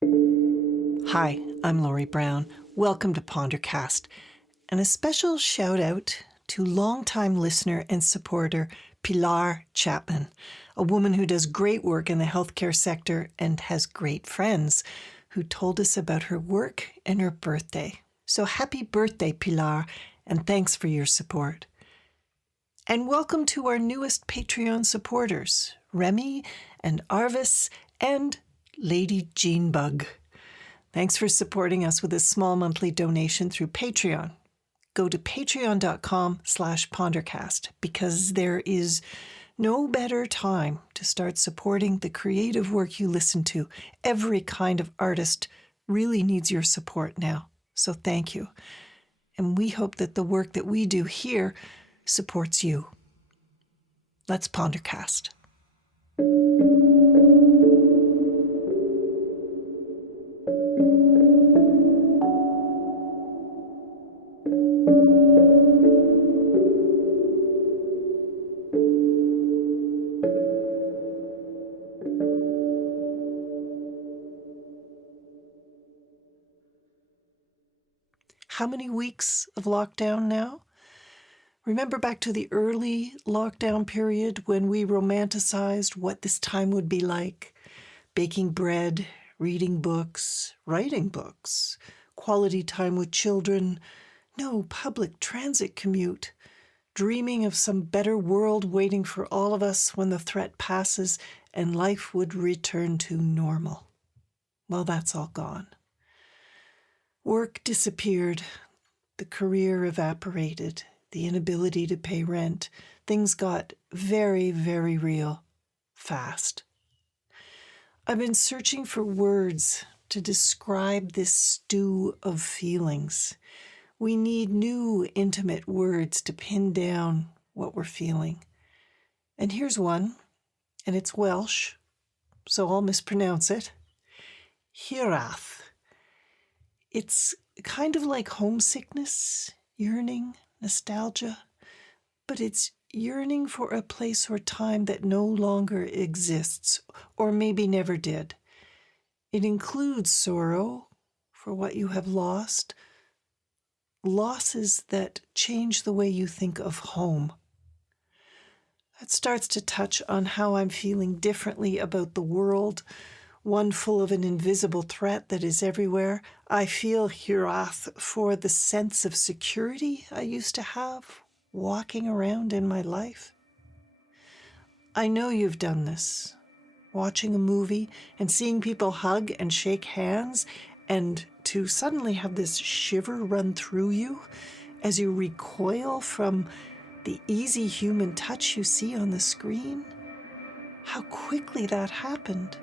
Hi, I'm Laurie Brown. Welcome to Pondercast, and a special shout out to longtime listener and supporter Pilar Chapman, a woman who does great work in the healthcare sector and has great friends, who told us about her work and her birthday. So happy birthday, Pilar, and thanks for your support. And welcome to our newest Patreon supporters, Remy and Arvis and Lady Jeanbug. Thanks for supporting us with a small monthly donation through Patreon. Go to patreon.com/pondercast because there is no better time to start supporting the creative work you listen to. Every kind of artist really needs your support now. So thank you. And we hope that the work that we do here supports you. Let's Pondercast. How many weeks of lockdown now? Remember back to the early lockdown period when we romanticized what this time would be like? Baking bread, reading books, writing books, quality time with children, no public transit commute, dreaming of some better world waiting for all of us when the threat passes and life would return to normal. Well, that's all gone. Work disappeared, the career evaporated, the inability to pay rent. Things got very, very real, fast. I've been searching for words to describe this stew of feelings. We need new, intimate words to pin down what we're feeling. And here's one, and it's Welsh, so I'll mispronounce it. Hiraeth. It's kind of like homesickness, yearning, nostalgia, but it's yearning for a place or time that no longer exists, or maybe never did. It includes sorrow for what you have lost, losses that change the way you think of home. That starts to touch on how I'm feeling differently about the world, one full of an invisible threat that is everywhere. I feel hiraeth for the sense of security I used to have walking around in my life. I know you've done this, watching a movie and seeing people hug and shake hands, and to suddenly have this shiver run through you as you recoil from the easy human touch you see on the screen. How quickly that happened.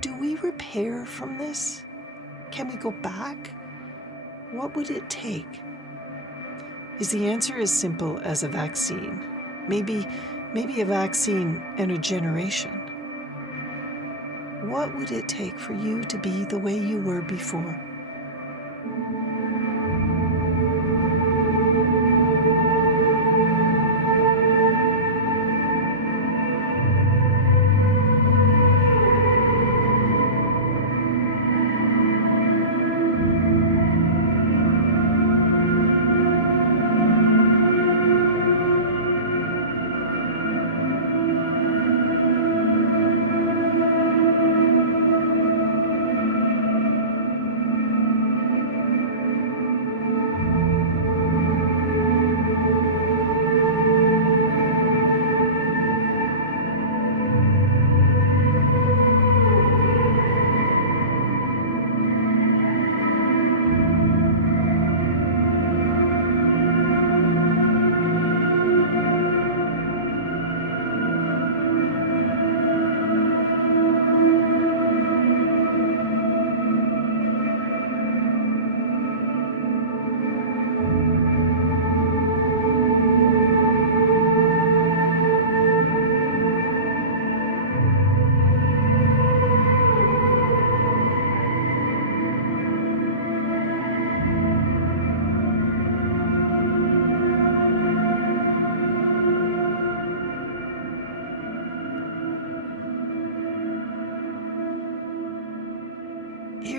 Do we repair from this? Can we go back? What would it take? Is the answer as simple as a vaccine? Maybe a vaccine and a generation. What would it take for you to be the way you were before?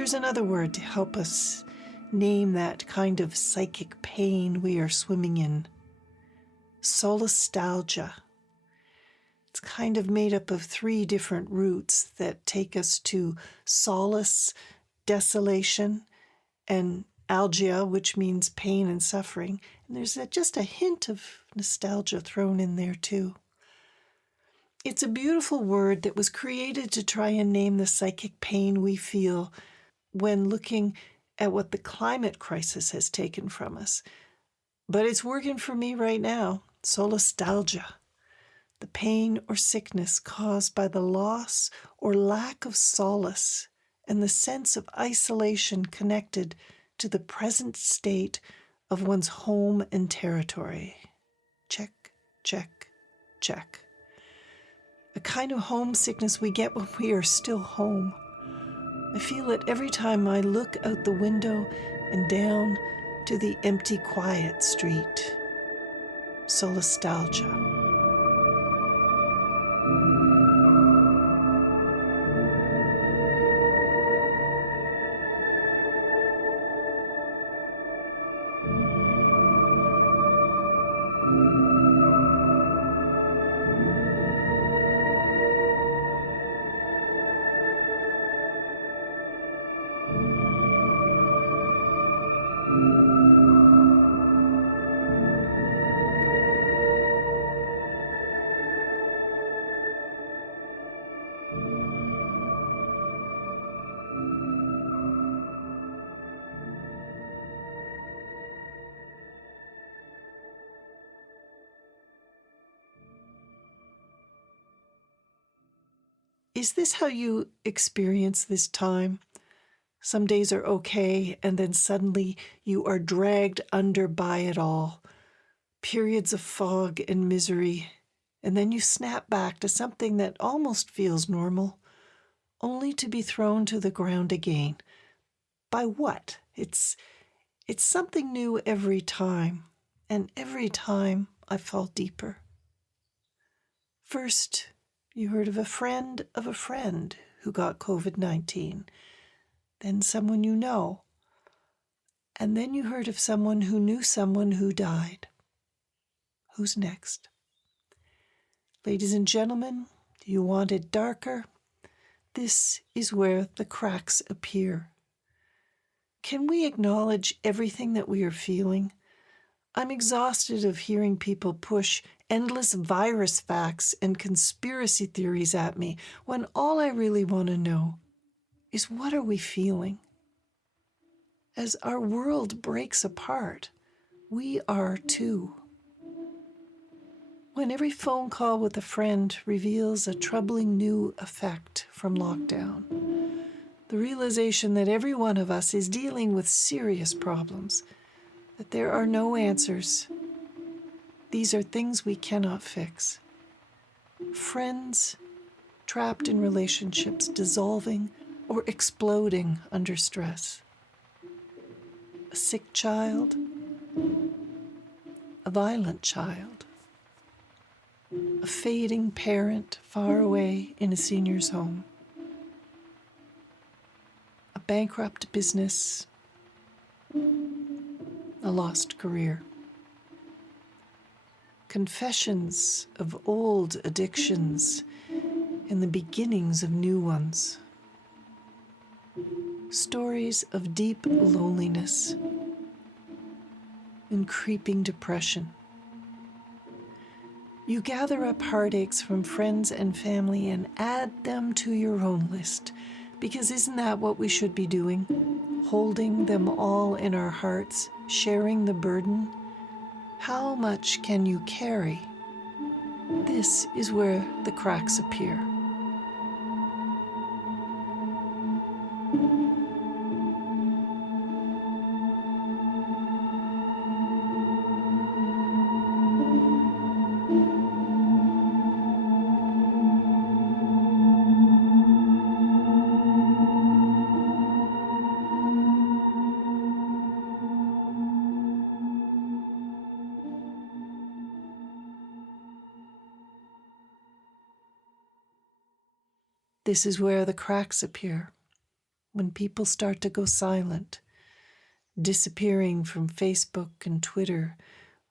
Here's another word to help us name that kind of psychic pain we are swimming in. Solastalgia. It's kind of made up of 3 different roots that take us to solace, desolation, and algia, which means pain and suffering. And there's just a hint of nostalgia thrown in there too. It's a beautiful word that was created to try and name the psychic pain we feel when looking at what the climate crisis has taken from us. But it's working for me right now. Solastalgia. The pain or sickness caused by the loss or lack of solace and the sense of isolation connected to the present state of one's home and territory. Check, check, check. A kind of homesickness we get when we are still home. I feel it every time I look out the window and down to the empty, quiet street. Solastalgia. Is this how you experience this time? Some days are okay, and then suddenly you are dragged under by it all. Periods of fog and misery, and then you snap back to something that almost feels normal, only to be thrown to the ground again. By what? It's something new every time, and every time I fall deeper. First, you heard of a friend who got COVID-19, then someone you know, and then you heard of someone who knew someone who died. Who's next? Ladies and gentlemen, do you want it darker? This is where the cracks appear. Can we acknowledge everything that we are feeling? I'm exhausted of hearing people push endless virus facts and conspiracy theories at me when all I really want to know is, what are we feeling? As our world breaks apart, we are too. When every phone call with a friend reveals a troubling new effect from lockdown, the realization that every one of us is dealing with serious problems, that there are no answers. These are things we cannot fix. Friends trapped in relationships dissolving or exploding under stress. A sick child, a violent child, a fading parent far away in a senior's home, a bankrupt business, a lost career. Confessions of old addictions and the beginnings of new ones. Stories of deep loneliness and creeping depression. You gather up heartaches from friends and family and add them to your own list, because isn't that what we should be doing? Holding them all in our hearts, sharing the burden. How much can you carry? This is where the cracks appear. This is where the cracks appear. when people start to go silent, disappearing from Facebook and Twitter,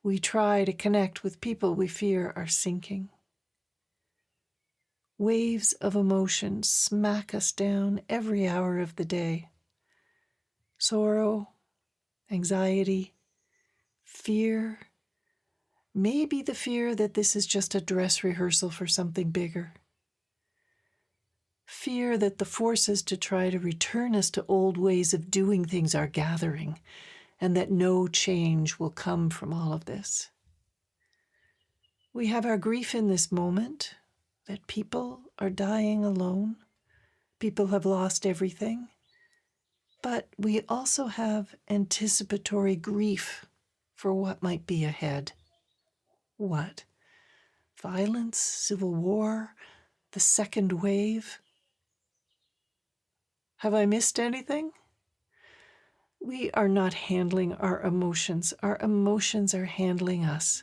we try to connect with people we fear are sinking. Waves of emotion smack us down every hour of the day. Sorrow, anxiety, fear, maybe the fear that this is just a dress rehearsal for something bigger. Fear that the forces to try to return us to old ways of doing things are gathering, and that no change will come from all of this. We have our grief in this moment, that people are dying alone, people have lost everything, but we also have anticipatory grief for what might be ahead. What? Violence, civil war, the second wave? Have I missed anything? We are not handling our emotions. Our emotions are handling us.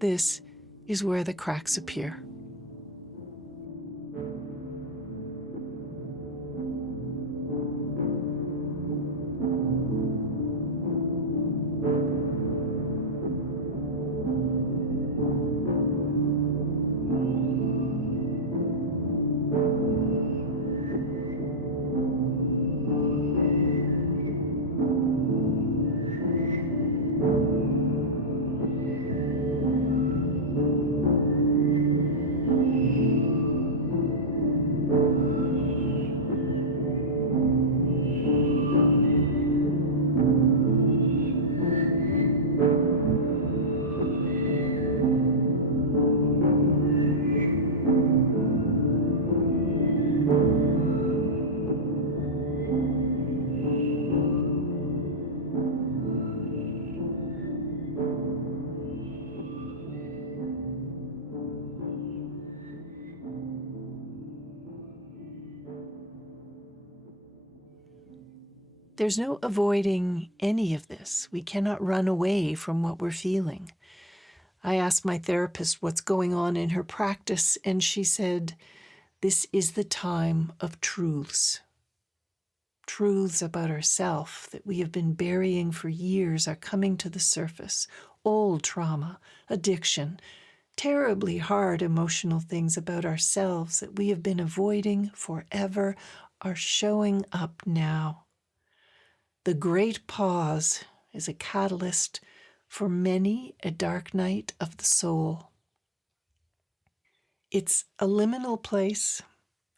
This is where the cracks appear. There's no avoiding any of this. We cannot run away from what we're feeling. I asked my therapist what's going on in her practice, and she said, this is the time of truths. Truths about ourselves that we have been burying for years are coming to the surface. Old trauma, addiction, terribly hard emotional things about ourselves that we have been avoiding forever are showing up now. The great pause is a catalyst for many a dark night of the soul. It's a liminal place,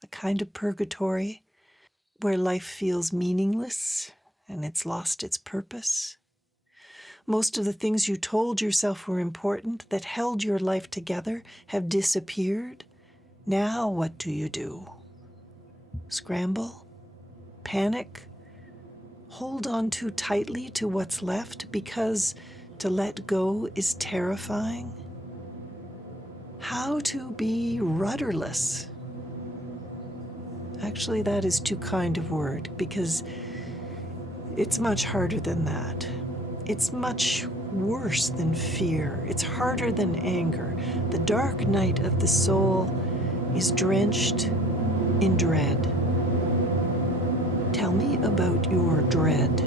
a kind of purgatory, where life feels meaningless and it's lost its purpose. Most of the things you told yourself were important, that held your life together, have disappeared. Now what do? Scramble? Panic? Hold on too tightly to what's left because to let go is terrifying? How to be rudderless? Actually, that is too kind of word because it's much harder than that. It's much worse than fear. It's harder than anger. The dark night of the soul is drenched in dread. Tell me about your dread.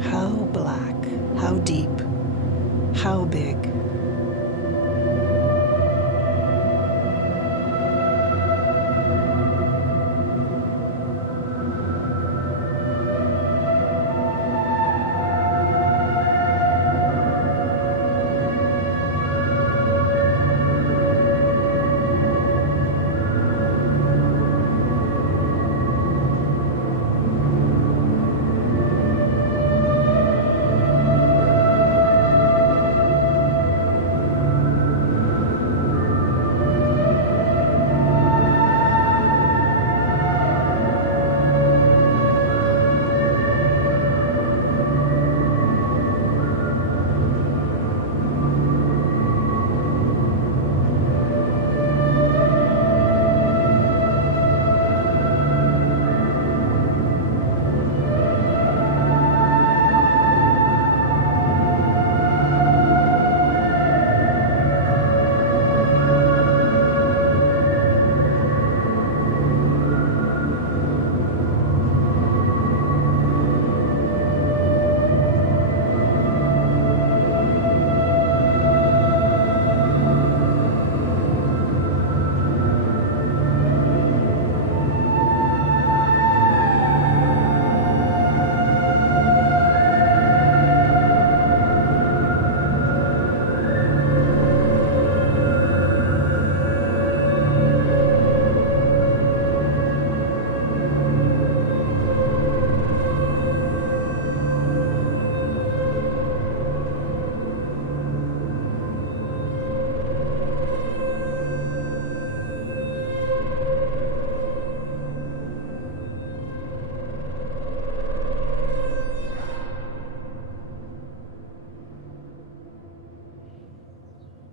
How black, how deep, how big?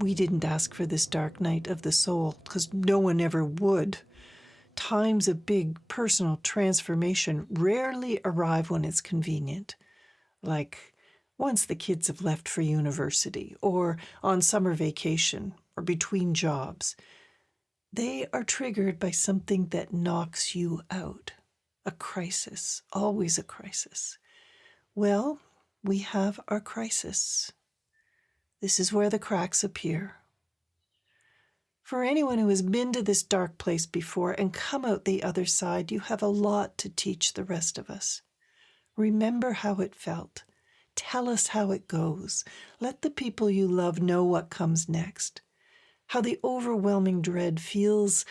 We didn't ask for this dark night of the soul, because no one ever would. Times of big personal transformation rarely arrive when it's convenient, like once the kids have left for university, or on summer vacation, or between jobs. They are triggered by something that knocks you out. A crisis, always a crisis. Well, we have our crisis. This is where the cracks appear. For anyone who has been to this dark place before and come out the other side, you have a lot to teach the rest of us. Remember how it felt. Tell us how it goes. Let the people you love know what comes next. How the overwhelming dread feels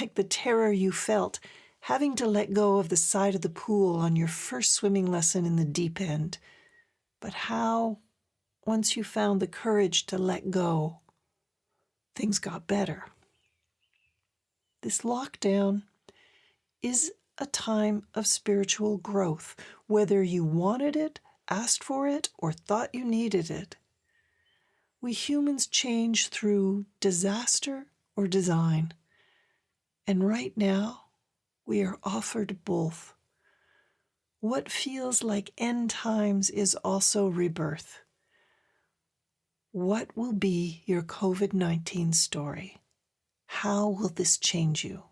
like the terror you felt having to let go of the side of the pool on your first swimming lesson in the deep end. But how, once you found the courage to let go, things got better. This lockdown is a time of spiritual growth, whether you wanted it, asked for it, or thought you needed it. We humans change through disaster or design. And right now, we are offered both. What feels like end times is also rebirth. What will be your COVID-19 story? How will this change you?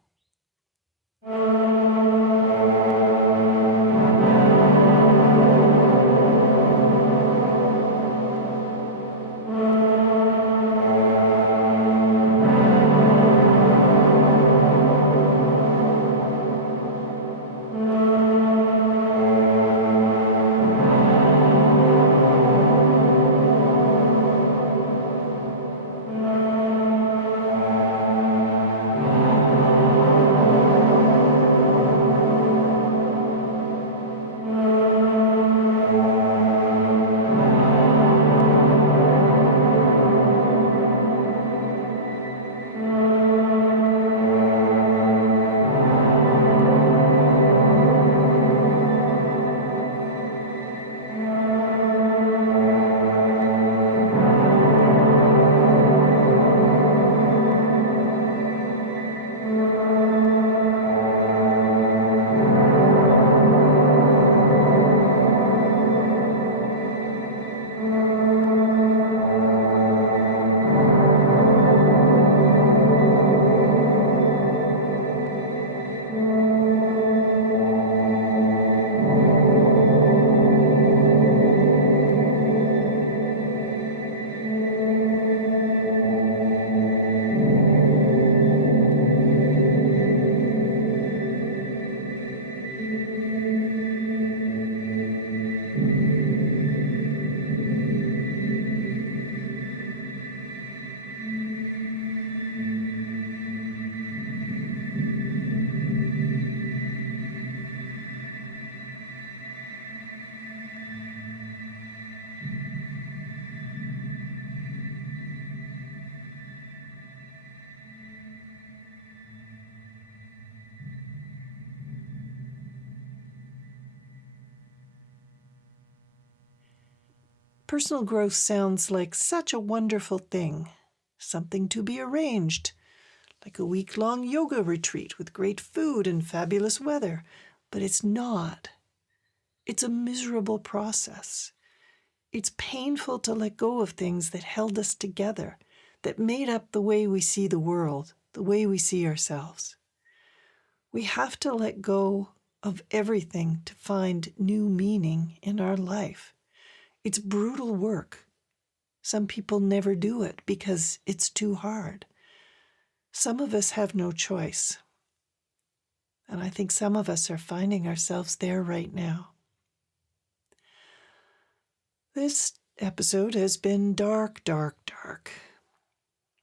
Personal growth sounds like such a wonderful thing, something to be arranged, like a week-long yoga retreat with great food and fabulous weather. But it's not. It's a miserable process. It's painful to let go of things that held us together, that made up the way we see the world, the way we see ourselves. We have to let go of everything to find new meaning in our life. It's brutal work. Some people never do it because it's too hard. Some of us have no choice. And I think some of us are finding ourselves there right now. This episode has been dark, dark, dark.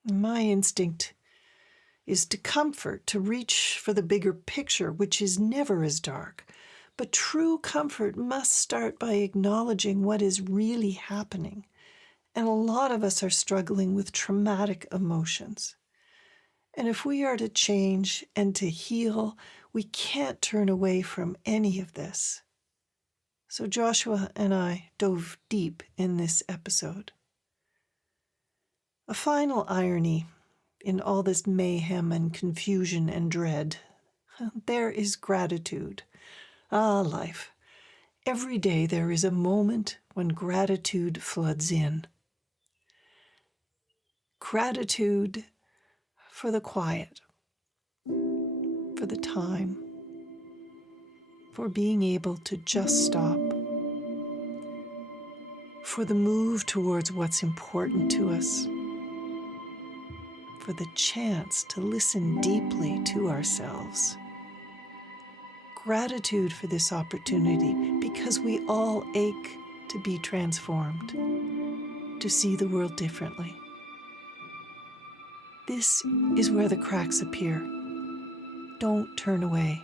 My instinct is to comfort, to reach for the bigger picture, which is never as dark. But true comfort must start by acknowledging what is really happening. And a lot of us are struggling with traumatic emotions. And if we are to change and to heal, we can't turn away from any of this. So Joshua and I dove deep in this episode. A final irony in all this mayhem and confusion and dread. There is gratitude. Ah, life. Every day there is a moment when gratitude floods in. Gratitude for the quiet, for the time, for being able to just stop, for the move towards what's important to us, for the chance to listen deeply to ourselves. Gratitude for this opportunity, because we all ache to be transformed, to see the world differently. This is where the cracks appear. Don't turn away,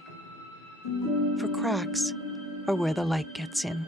for cracks are where the light gets in.